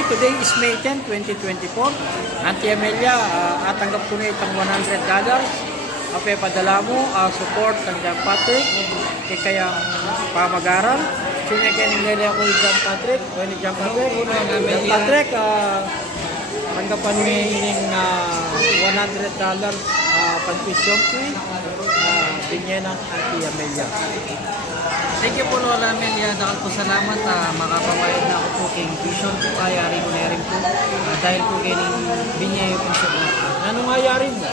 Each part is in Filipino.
Okay, today is May 10, 2024. Auntie Amelia, atanggap ko na itong $100. Ape, padala mo, support ng John Patrick, kayang pamagaran. Sino kaya nilala ko ni John Patrick? O ni John Patrick? John Patrick, tanggapan mo yung $100 pag-tuition fee. Binyan ng Auntie Amelia. Thank you po Lola Amelia, dakal po salamat makapamayad na ako po kay tuition po ayari ko na rin po dahil po kayo binyayo po siya po. Anong ayari mo?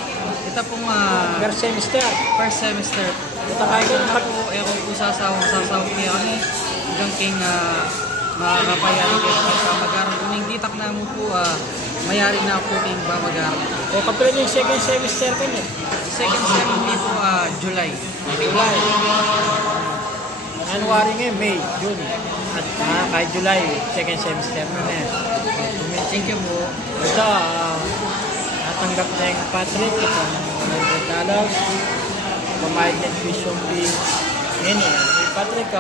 Ito pong First semester. first semester po. Ito kayo Ito po, ako po sasawang niya kami hanggang kay makakapayari kayo kay pamagaran. Kung nagditak na mo po, mayari na po kay pamagaran. O kapag yung second semester ka niya? Second semester po, July. July. January ngayon, May, June. At kahit July, second semester na yan. Thank you po. Ito, natanggap na yung Patrick, itong $100. Pamayad na tuition fee. Yan eh. Patrick,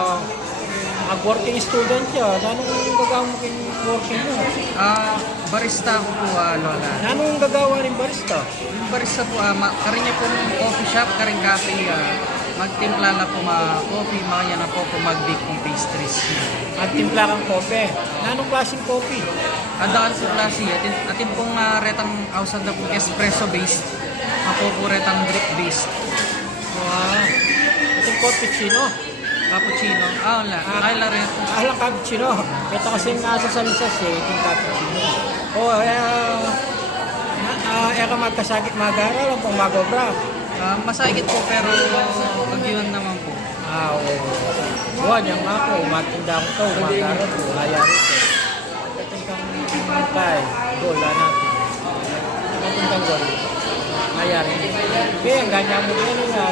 mag-working student ka. Anong gagawa mo kayong working mo? Barista ko po, Lola. Anong gagawa rin barista? Yung barista po, karin niya po coffee shop, karin cafe, magtimpla na po coffee, makanya na po mag-bake ng pastries. At timpla kang kope. Anong klaseng kopi? Adaan po klase, atin pong retang ausad na po espresso based, ako po retang drip based. Itong cappuccino. Cappuccino, wala, kaya rin po. Alang cappuccino. Ito kasi yung nasa sa lisas itong cappuccino. Eka magkasakit mag-aaral ang pang mag-obra. Masakit po pero pag yun naman po. Oo. Buwan yan nga po, matinda ko ito, mag-aaral po, mayari ko. Itong kang kay, dola natin. Itong kang gol, mayari. Kaya ang ganyan mo din nga,